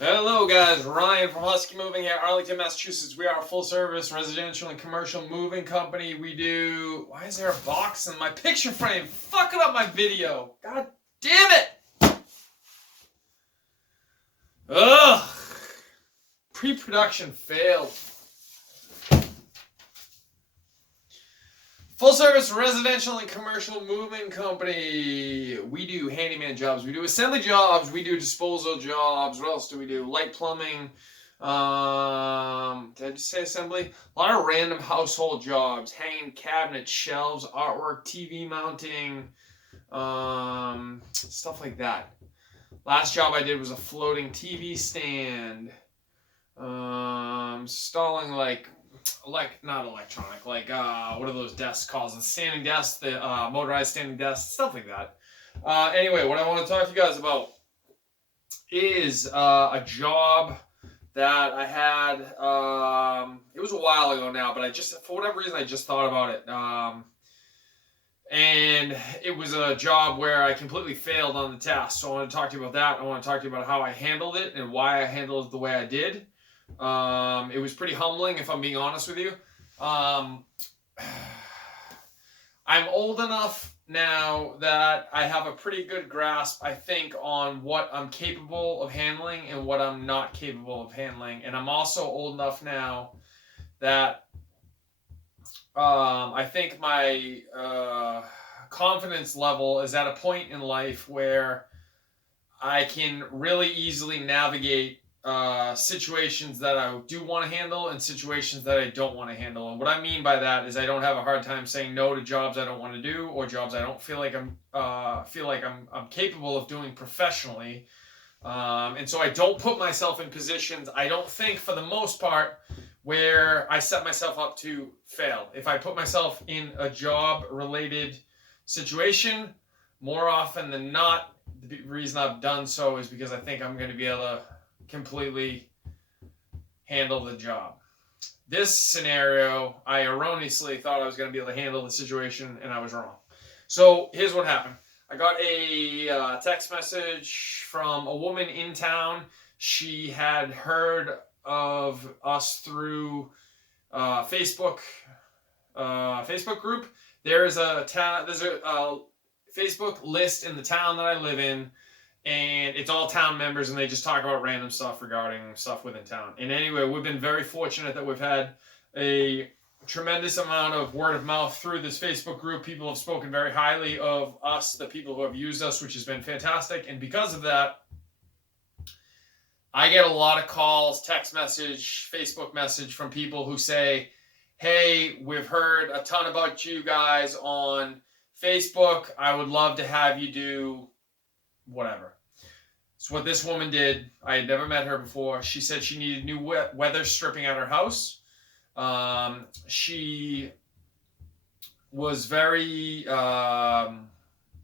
Hello guys, Ryan from Husky Moving here, Arlington, Massachusetts. We are a full service residential and commercial moving company. We do... Why is there a box in my picture frame? Fucking up my video. God damn it! Ugh! Pre-production failed. Full service residential and commercial moving company. We do handyman jobs. We do assembly jobs. We do disposal jobs. What else do we do? Light plumbing. Did I just say assembly? A lot of random household jobs. Hanging cabinets, shelves, artwork, TV mounting, stuff like that. Last job I did was a floating TV stand. Installing not electronic, what are those desks called? The standing desks, the motorized standing desks, stuff like that. Anyway, what I want to talk to you guys about is a job that I had. It was a while ago now, but for whatever reason, I just thought about it. And it was a job where I completely failed on the test. So I want to talk to you about that. I want to talk to you about how I handled it and why I handled it the way I did. It was pretty humbling, if I'm being honest with you. I'm old enough now that I have a pretty good grasp, I think, on what I'm capable of handling and what I'm not capable of handling. And I'm also old enough now that I think my confidence level is at a point in life where I can really easily navigate situations that I do want to handle and situations that I don't want to handle. And what I mean by that is I don't have a hard time saying no to jobs I don't want to do or jobs I don't feel like I'm capable of doing professionally. And so I don't put myself in positions, I don't think for the most part, where I set myself up to fail. If I put myself in a job related situation, more often than not, the reason I've done so is because I think I'm going to be able to completely handle the job. This scenario, I erroneously thought I was going to be able to handle the situation, and I was wrong. So here's what happened. I got a text message from a woman in town. She had heard of us through Facebook group. There's a Facebook list in the town that I live in, and it's all town members, and they just talk about random stuff regarding stuff within town. And anyway, we've been very fortunate that we've had a tremendous amount of word of mouth through this Facebook group. People have spoken very highly of us, the people who have used us, which has been fantastic. And because of that, I get a lot of calls, text message, Facebook message from people who say, hey, we've heard a ton about you guys on Facebook. I would love to have you do whatever. So what this woman did, I had never met her before. She said she needed new weather stripping at her house. She was very,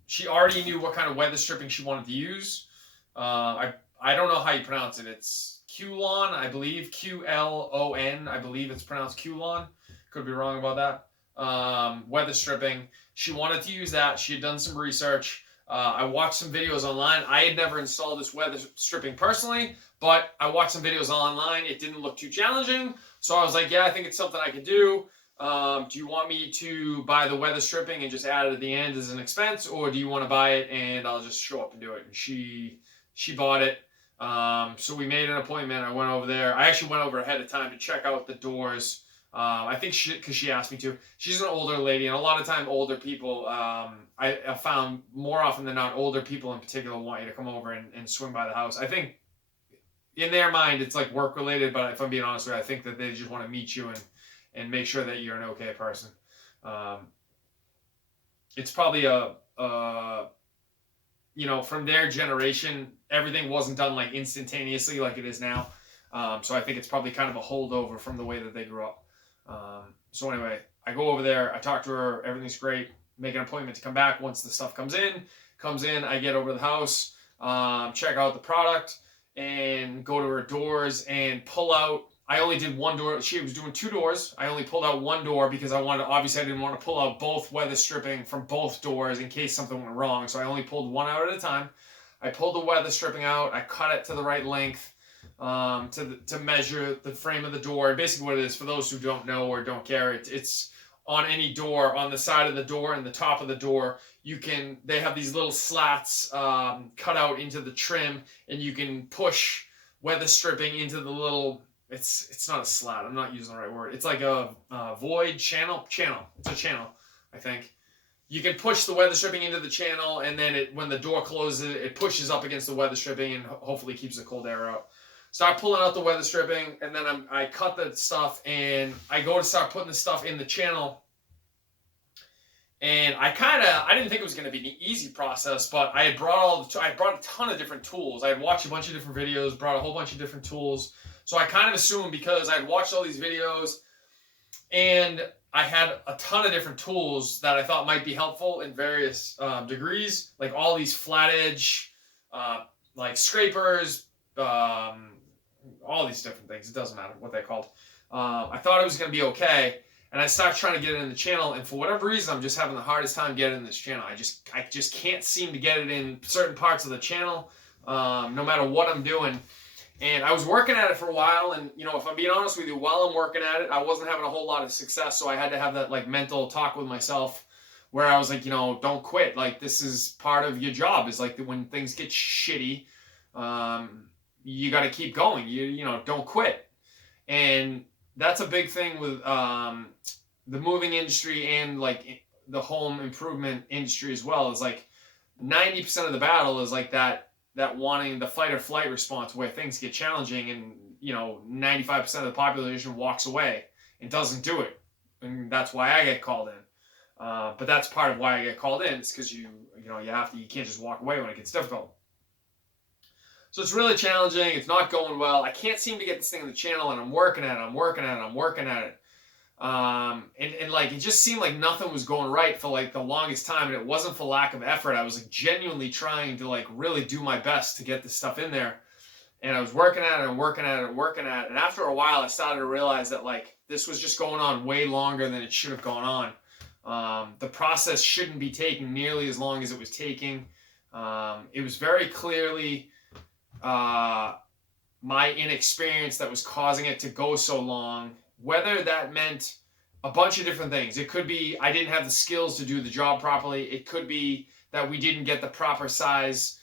she already knew what kind of weather stripping she wanted to use. I don't know how you pronounce it. It's Qlon, I believe. Qlon, I believe it's pronounced Qlon. Could be wrong about that. Weather stripping. She wanted to use that. She had done some research. I watched some videos online. I had never installed this weather stripping personally, but I watched some videos online. It didn't look too challenging. So I was like, yeah, I think it's something I could do. Do you want me to buy the weather stripping and just add it at the end as an expense, or do you want to buy it and I'll just show up and do it? And she bought it. So we made an appointment. I went over there. I actually went over ahead of time to check out the doors. I think because she asked me to. She's an older lady, and a lot of time older people, I found more often than not, older people in particular want you to come over and swing by the house. I think in their mind it's like work related, but if I'm being honest with you, I think that they just want to meet you and make sure that you're an okay person. It's probably from their generation, everything wasn't done like instantaneously like it is now. So I think it's probably kind of a holdover from the way that they grew up. So anyway, I go over there, I talk to her, everything's great, make an appointment to come back once the stuff comes in, I get over to the house, check out the product, and go to her doors and pull out. I only did one door. She was doing two doors. I only pulled out one door because obviously I didn't want to pull out both weather stripping from both doors in case something went wrong. So I only pulled one out at a time. I pulled the weather stripping out. I cut it to the right length. to measure the frame of the door. Basically, what it is, for those who don't know or don't care, it's on any door, on the side of the door and the top of the door. They have these little slats cut out into the trim, and you can push weather stripping into the little. It's not a slat. I'm not using the right word. It's like a void channel. It's a channel, I think. You can push the weather stripping into the channel, and then when the door closes, it pushes up against the weather stripping and hopefully keeps the cold air out. Start pulling out the weather stripping, and then I cut the stuff, and I go to start putting the stuff in the channel. And I didn't think it was going to be an easy process, but I brought a ton of different tools. I had watched a bunch of different videos, brought a whole bunch of different tools. So I kind of assumed, because I had watched all these videos and I had a ton of different tools that I thought might be helpful in various degrees, like all these flat edge, like scrapers, all these different things. It doesn't matter what they're called. I thought it was going to be okay. And I started trying to get it in the channel, and for whatever reason, I'm just having the hardest time getting in this channel. I just can't seem to get it in certain parts of the channel, no matter what I'm doing. And I was working at it for a while, and if I'm being honest with you, while I'm working at it, I wasn't having a whole lot of success. So I had to have that like mental talk with myself, where I was like, don't quit. Like, this is part of your job. Is like when things get shitty, you got to keep going. You don't quit. And that's a big thing with the moving industry and like the home improvement industry as well. Is like 90% of the battle is like that wanting the fight or flight response, where things get challenging, and 95% of the population walks away and doesn't do it, and that's why I get called in. But that's part of why I get called in. It's because you can't just walk away when it gets difficult. So it's really challenging. It's not going well. I can't seem to get this thing in the channel, and I'm working at it. And like, it just seemed like nothing was going right for like the longest time, and it wasn't for lack of effort. I was like genuinely trying to like really do my best to get this stuff in there, and I was working at it, and after a while I started to realize that like this was just going on way longer than it should have gone on. The process shouldn't be taking nearly as long as it was taking. It was very clearly my inexperience that was causing it to go so long. Whether that meant a bunch of different things. It could be I didn't have the skills to do the job properly. It could be that we didn't get the proper size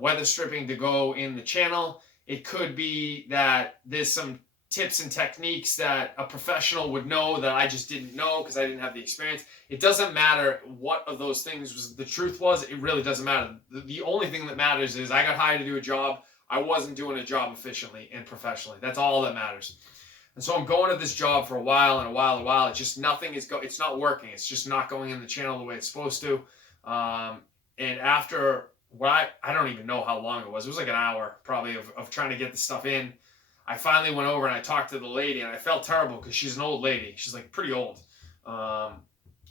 weather stripping to go in the channel. It could be that there's some tips and techniques that a professional would know that I just didn't know because I didn't have the experience. It doesn't matter what of those things was the truth was. It really doesn't matter. The only thing that matters is I got hired to do a job. I wasn't doing a job efficiently and professionally. That's all that matters. And so I'm going at this job for a while. It's just it's not working. It's just not going in the channel the way it's supposed to. And after I don't even know how long it was. It was like an hour probably of trying to get the stuff in. I finally went over and I talked to the lady, and I felt terrible because she's an old lady. She's like pretty old. And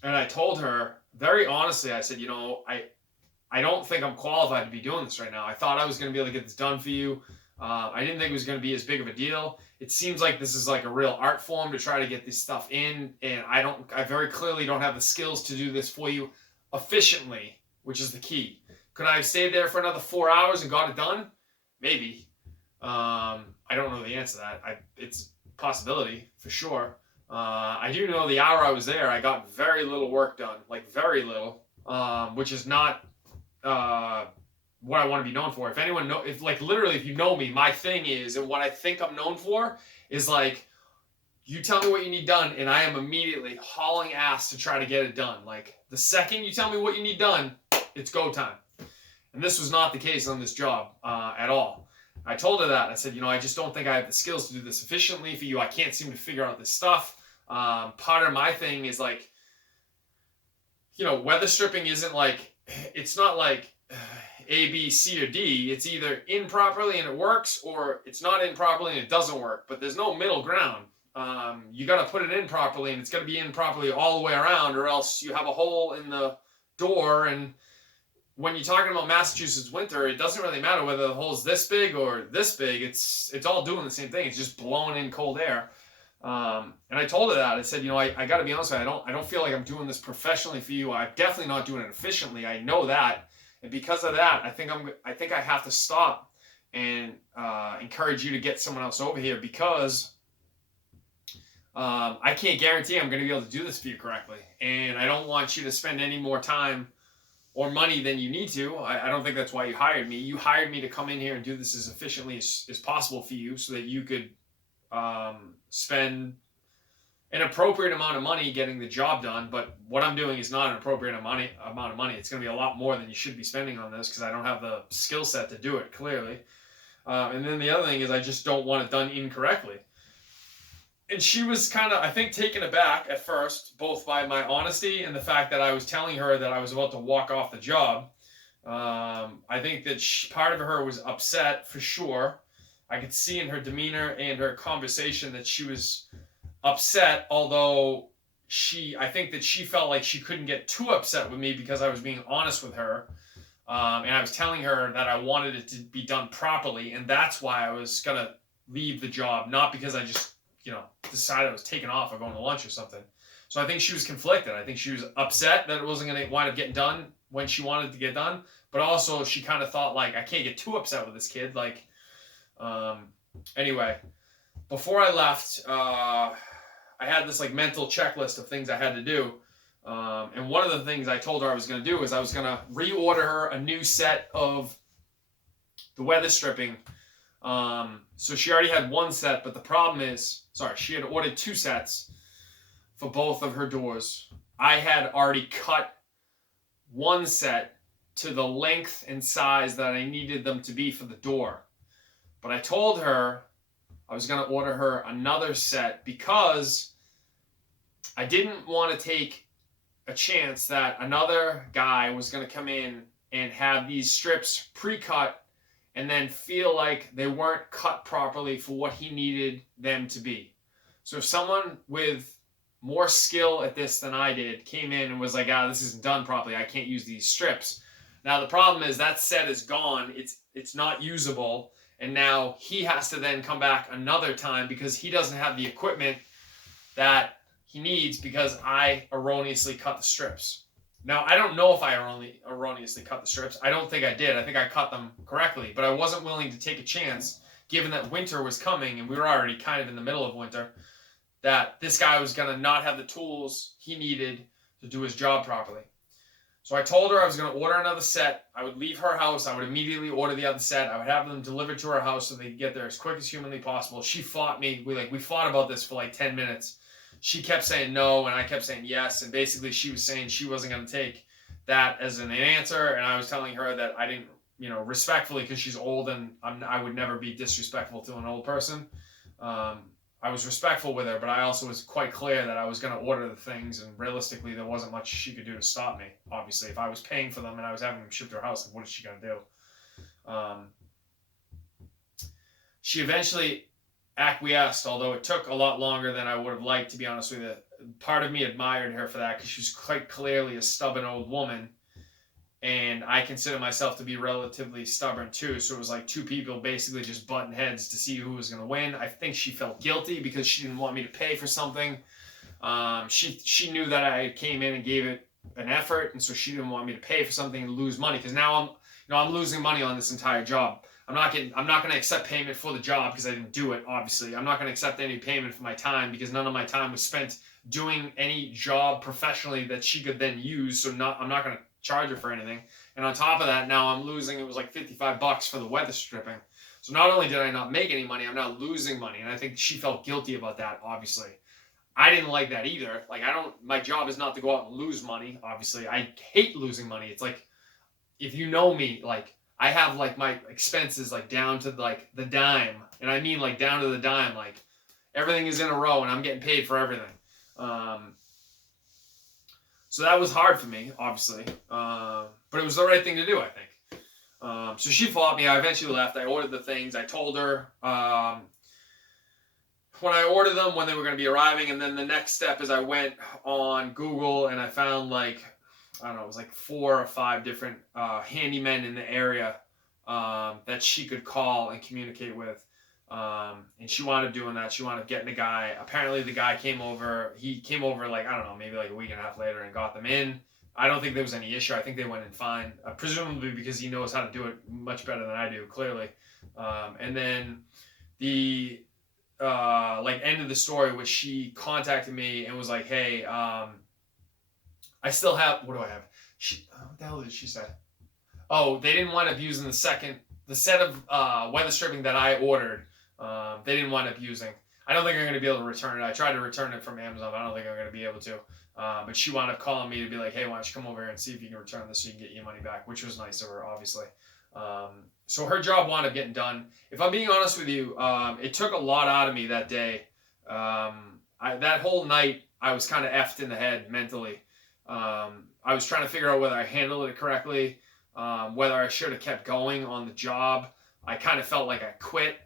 I told her very honestly, I said, I don't think I'm qualified to be doing this right now. I thought I was going to be able to get this done for you. I didn't think it was going to be as big of a deal. It seems like this is like a real art form to try to get this stuff in, and I very clearly don't have the skills to do this for you efficiently, which is the key. Could I have stayed there for another 4 hours and got it done? Maybe. I don't know the answer to that. It's a possibility for sure. I do know the hour I was there, I got very little work done, like very little, which is not what I want to be known for. If anyone if you know me, my thing is, and what I think I'm known for is like, you tell me what you need done, and I am immediately hauling ass to try to get it done. Like, the second you tell me what you need done, it's go time. And this was not the case on this job at all. I told her that. I said, I just don't think I have the skills to do this efficiently for you. I can't seem to figure out this stuff. Part of my thing is like, weather stripping isn't like, it's not like A, B, C, or D. It's either in properly and it works, or it's not in properly and it doesn't work. But there's no middle ground. You got to put it in properly, and it's got to be in properly all the way around, or else you have a hole in the door. And when you're talking about Massachusetts winter, it doesn't really matter whether the hole's this big or this big. It's all doing the same thing. It's just blowing in cold air. And I told her that. I said, I got to be honest with you. I don't feel like I'm doing this professionally for you. I'm definitely not doing it efficiently. I know that. And because of that, I think I have to stop and encourage you to get someone else over here because I can't guarantee I'm going to be able to do this for you correctly. And I don't want you to spend any more time or money than you need to. I don't think that's why you hired me. You hired me to come in here and do this as efficiently as possible for you so that you could spend an appropriate amount of money getting the job done. But what I'm doing is not an appropriate amount of money. It's going to be a lot more than you should be spending on this because I don't have the skill set to do it, clearly. And then the other thing is I just don't want it done incorrectly. And she was kind of, I think, taken aback at first, both by my honesty and the fact that I was telling her that I was about to walk off the job. I think that part of her was upset for sure. I could see in her demeanor and her conversation that she was upset, although I think that she felt like she couldn't get too upset with me because I was being honest with her. And I was telling her that I wanted it to be done properly, and that's why I was going to leave the job, not because I just, decided I was taking off or going to lunch or something. So I think she was conflicted. I think she was upset that it wasn't going to wind up getting done when she wanted to get done, but also she kind of thought, like, I can't get too upset with this kid. Like, anyway, before I left, I had this, like, mental checklist of things I had to do. And one of the things I told her I was going to do is I was going to reorder her a new set of the weather stripping. So she already had one set, but the problem is, she had ordered 2 sets for both of her doors. I had already cut one set to the length and size that I needed them to be for the door. But I told her I was going to order her another set because I didn't want to take a chance that another guy was going to come in and have these strips pre-cut and then feel like they weren't cut properly for what he needed them to be. So if someone with more skill at this than I did came in and was like, this isn't done properly, I can't use these strips. Now the problem is that set is gone, it's not usable, and now he has to then come back another time because he doesn't have the equipment that he needs because I erroneously cut the strips. Now, I don't know if I erroneously cut the strips. I don't think I did. I think I cut them correctly, but I wasn't willing to take a chance, given that winter was coming and we were already kind of in the middle of winter, that this guy was going to not have the tools he needed to do his job properly. So I told her I was going to order another set. I would leave her house. I would immediately order the other set. I would have them delivered to her house so they could get there as quick as humanly possible. She fought me. We fought about this for like 10 minutes. She kept saying no, and I kept saying yes, and basically she was saying she wasn't going to take that as an answer, and I was telling her that I didn't, respectfully, because she's old, and I would never be disrespectful to an old person. I was respectful with her, but I also was quite clear that I was going to order the things, and realistically, there wasn't much she could do to stop me, obviously. If I was paying for them and I was having them shipped to her house, what is she going to do? She eventually acquiesced, although it took a lot longer than I would have liked, to be honest with you. Part of me admired her for that because she was quite clearly a stubborn old woman, and I consider myself to be relatively stubborn too, so it was like 2 people basically just butting heads to see who was going to win. I think she felt guilty because she didn't want me to pay for something. She knew that I came in and gave it an effort, and so she didn't want me to pay for something and lose money, because now I'm losing money on this entire job. I'm not going to accept payment for the job because I didn't do it, obviously. I'm not going to accept any payment for my time because none of my time was spent doing any job professionally that she could then use, so I'm not going to charge her for anything. And on top of that, now I'm losing, it was like $55 for the weather stripping. So not only did I not make any money, I'm now losing money, and I think she felt guilty about that, obviously. I didn't like that either. Like, my job is not to go out and lose money, obviously. I hate losing money. It's like, if you know me, like, I have like my expenses like down to like the dime, and I mean like down to the dime, like everything is in a row and I'm getting paid for everything. So that was hard for me, obviously, but it was the right thing to do, I think. So she fought me. I eventually left. I ordered the things. I told her when I ordered them when they were going to be arriving, and then the next step is I went on Google and I found like, I don't know, it was like 4 or 5 different handymen in the area that she could call and communicate with. And she wound up doing that. She wound up getting a guy. Apparently the guy came over. He came over like, I don't know, maybe like a week and a half later and got them in. I don't think there was any issue. I think they went in fine, presumably because he knows how to do it much better than I do, clearly. And then the like end of the story was she contacted me and was like, "Hey, I still have what do I have? What the hell did she say? Oh, they didn't wind up using the set of weather stripping that I ordered. They didn't wind up using. I don't think I'm going to be able to return it. I tried to return it from Amazon, but I don't think I'm going to be able to. But she wound up calling me to be like, hey, why don't you come over here and see if you can return this so you can get your money back, which was nice of her, obviously. So her job wound up getting done. If I'm being honest with you, it took a lot out of me that day. That whole night, I was kind of effed in the head mentally. I was trying to figure out whether I handled it correctly, whether I should have kept going on the job. I kind of felt like I quit.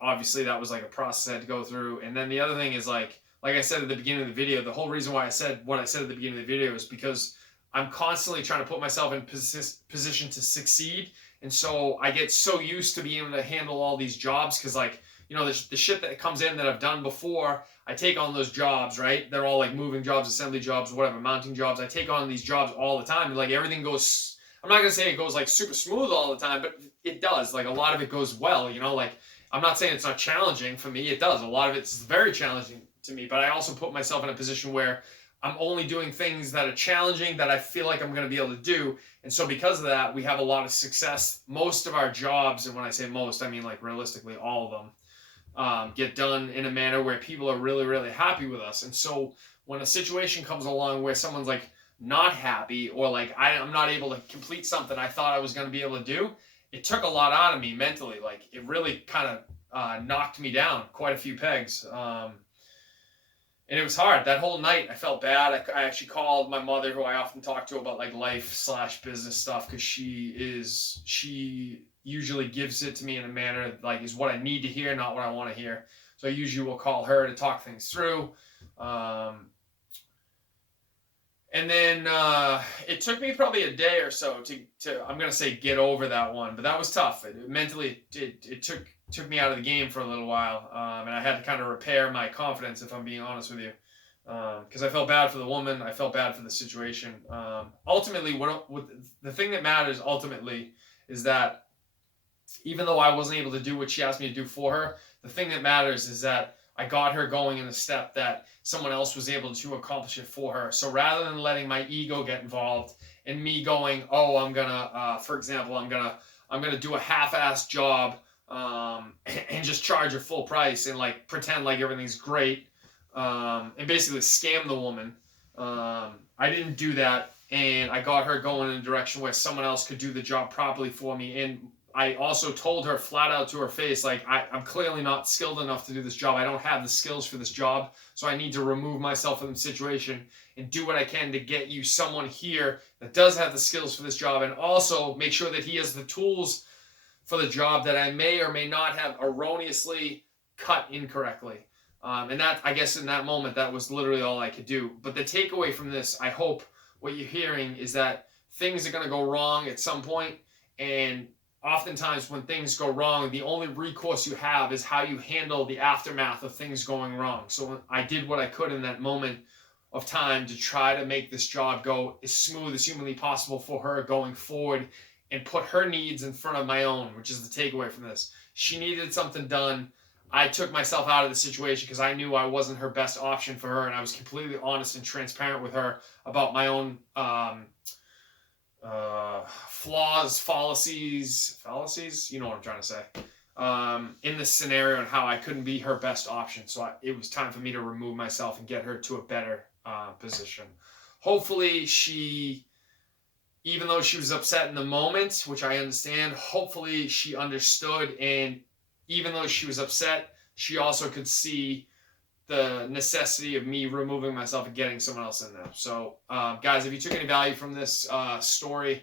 Obviously, that was like a process I had to go through. And then the other thing is like I said at the beginning of the video, the whole reason why I said what I said at the beginning of the video is because I'm constantly trying to put myself in position to succeed. And so I get so used to being able to handle all these jobs because, like, you know, the shit that comes in that I've done before, I take on those jobs, right? They're all like moving jobs, assembly jobs, whatever, mounting jobs. I take on these jobs all the time. And like everything goes, I'm not going to say it goes like super smooth all the time, but it does. Like a lot of it goes well, you know, like I'm not saying it's not challenging for me. It does. A lot of it's very challenging to me, but I also put myself in a position where I'm only doing things that are challenging that I feel like I'm going to be able to do. And so because of that, we have a lot of success. Most of our jobs, and when I say most, I mean like realistically all of them, get done in a manner where people are really, really happy with us. And so when a situation comes along where someone's like not happy or like I'm not able to complete something I thought I was going to be able to do, it took a lot out of me mentally. Like it really kind of knocked me down quite a few pegs. And it was hard. That whole night, I felt bad. I actually called my mother, who I often talk to about like life/business stuff, because she usually gives it to me in a manner like is what I need to hear, not what I want to hear. So I usually will call her to talk things through. And then it took me probably a day or so to I'm gonna say get over that one, but that was tough. Mentally, it took me out of the game for a little while, and I had to kind of repair my confidence, if I'm being honest with you, because I felt bad for the woman, I felt bad for the situation. Ultimately, what the thing that matters ultimately is that even though I wasn't able to do what she asked me to do for her, the thing that matters is that I got her going in a step that someone else was able to accomplish it for her. So rather than letting my ego get involved and me going, oh, I'm gonna, for example, I'm gonna do a half-assed job and just charge her full price and like pretend like everything's great and basically scam the woman. I didn't do that, and I got her going in a direction where someone else could do the job properly for me. And I also told her flat out to her face, like, I'm clearly not skilled enough to do this job. I don't have the skills for this job, so I need to remove myself from the situation and do what I can to get you someone here that does have the skills for this job, and also make sure that he has the tools for the job that I may or may not have erroneously cut incorrectly. And that, I guess in that moment, that was literally all I could do. But the takeaway from this, I hope what you're hearing is that things are going to go wrong at some point, and oftentimes when things go wrong, the only recourse you have is how you handle the aftermath of things going wrong. So I did what I could in that moment of time to try to make this job go as smooth as humanly possible for her going forward and put her needs in front of my own, which is the takeaway from this. She needed something done. I took myself out of the situation because I knew I wasn't her best option for her, and I was completely honest and transparent with her about my own flaws, fallacies, you know what I'm trying to say, in this scenario, and how I couldn't be her best option. So it was time for me to remove myself and get her to a better position. Hopefully she, even though she was upset in the moment, which I understand, hopefully she understood, and even though she was upset, she also could see the necessity of me removing myself and getting someone else in there. So, guys, if you took any value from this story,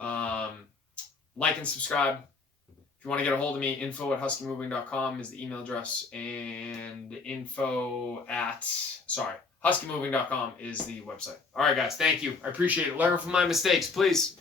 like and subscribe. If you want to get a hold of me, info@huskymoving.com is the email address, and huskymoving.com is the website. All right, guys, thank you. I appreciate it. Learn from my mistakes, please.